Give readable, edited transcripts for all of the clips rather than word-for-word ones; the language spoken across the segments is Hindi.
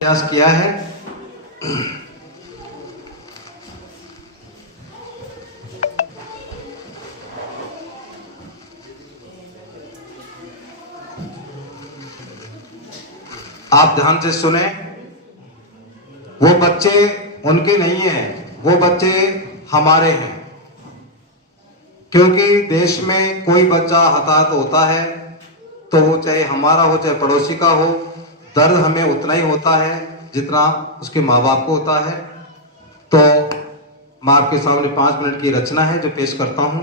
प्रयास किया है। आप ध्यान से सुने, वो बच्चे उनके नहीं हैं, वो बच्चे हमारे हैं। क्योंकि देश में कोई बच्चा हताहत होता है तो वो चाहे हमारा हो चाहे पड़ोसी का हो, दर्द हमें उतना ही होता है जितना उसके माँ बाप को होता है। तो मैं आपके सामने 5 मिनट की रचना है जो पेश करता हूं।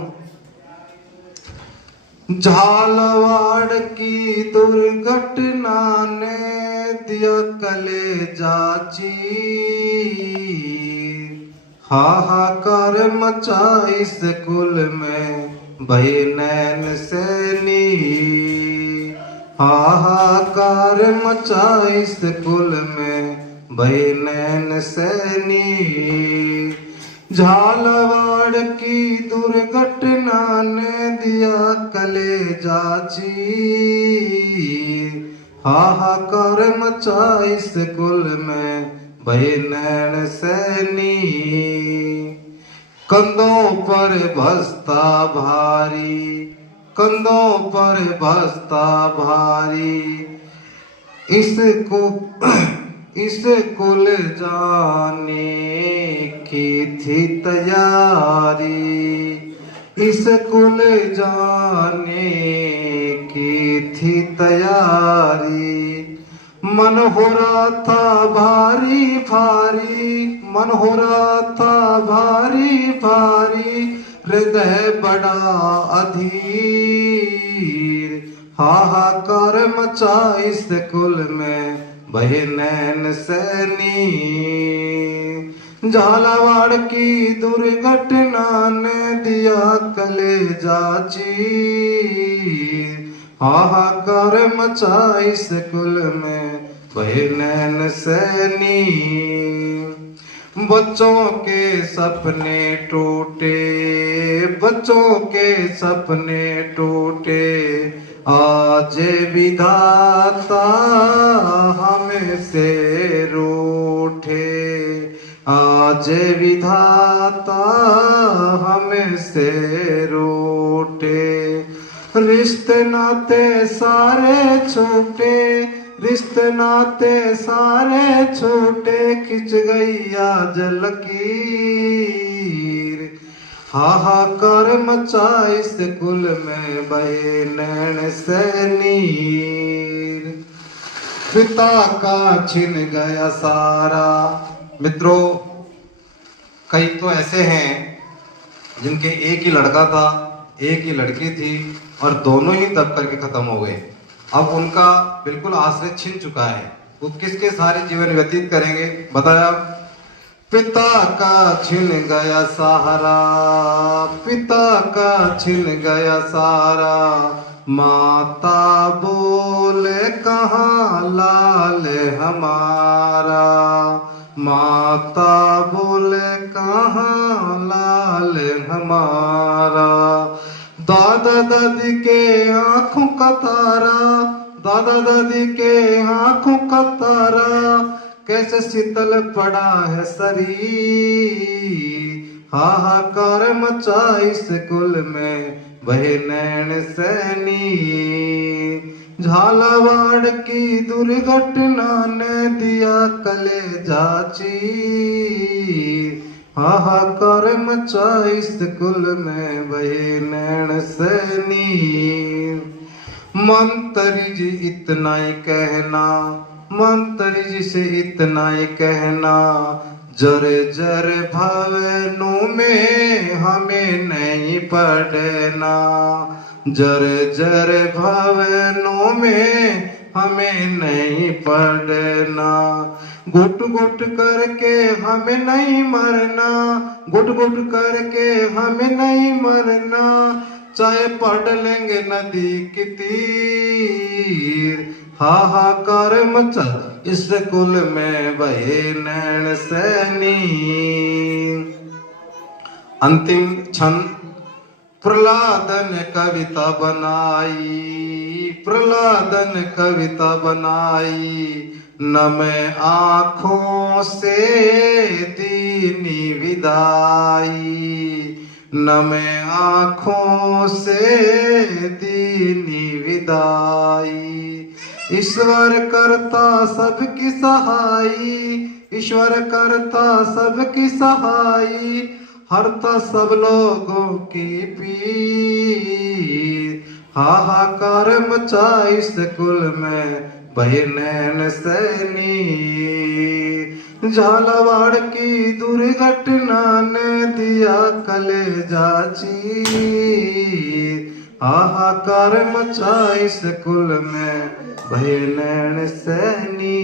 झालवाड़ की दुर्घटना ने दिया कलेजा चीर, हाहाकार मचा इस कुल में भई नैन से नीर, हाहाकार मचा इस कुल में भई नैन से नीर। झालवाड़ की दुर्घटना ने दिया कलेजा चीर, हाहाकार मचा इस कुल में भई नैन से नीर। कंधों पर बस्ता भारी, कंधों पर बस्ता भारी, इस कुल जाने की थी तैयारी, इस कुल जाने की थी तैयारी। मन हो रहा था भारी भारी, मन हो रहा था भारी भारी, हृदय बड़ा अधीर, हाहाकार मचा इस कुल में भई नैन से नीर। झालावाड़ की दुर्घटना ने दिया कलेजा चीर, हाहाकार मचा इस कुल में भई नैन से नीर। बच्चों के सपने टूटे, बच्चों के सपने टूटे, आज विधाता हमें से रूठे, आज विधाता हमें से रूठे। रिश्ते नाते सारे छूटे, रिश्ते नाते सारे छूटे, खिंच गई आज लकीर, हाहाकार मचा इस कुल में भई नैन से नीर। पिता का छिन गया सारा। मित्रों, कई तो ऐसे हैं जिनके एक ही लड़का था, एक ही लड़की थी और दोनों ही दब करके खत्म हो गए। अब उनका बिल्कुल आश्रय छिन चुका है, वो किसके सारे जीवन व्यतीत करेंगे बताया। पिता का छिन गया सहारा, पिता का छिन गया सारा, माता बोले कहाँ लाल हमारा, माता बोले कहाँ लाल हमारा। दादा दादी के आंखों का तारा, दादा दादी के आंखों का तारा, कैसे शीतल पड़ा है शरीर, हाहाकार मचा इस कुल में भई नैन से नीर। झालावाड़ की दुर्घटना ने दिया कलेजा चीर, हाहाकार मचा इस कुल में भई नैन से नीर। मंत्री जी इतना ही कहना, मंत्री जी से इतना ही कहना, जरे जरे भवनों में हमें नहीं पढ़ना, जरे जरे भवनों में हमें नहीं पढ़ना। गुट गुट करके हमें नहीं मरना, गुट गुट करके हमें नहीं मरना, चाहे पढ़ लेंगे नदी की तीर, हाहाकार मचा इस कुल में भई नैन से नीर। अंतिम क्षण। प्रहलाद ने कविता बनाई, प्रहलाद ने कविता बनाई, नमे आँखों से दीनी विदाई, नमे आँखों से दीनी विदाई। ईश्वर करता सबकी सहाई, ईश्वर करता सबकी सहाई, हरता सब लोगों की पीर। हाहाकार मचा इस कुल में बहे नैन सैनी, झालावाड़ की दुर्घटना ने दिया कलेजा चीर। हाहाकार मचा इस कुल में बहे नैन सैनी,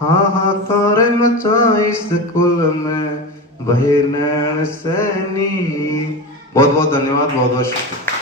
हाहाकार मचा इस कुल में बहे नैन सैनी। बहुत बहुत धन्यवाद, बहुत बहुत शुक्रिया।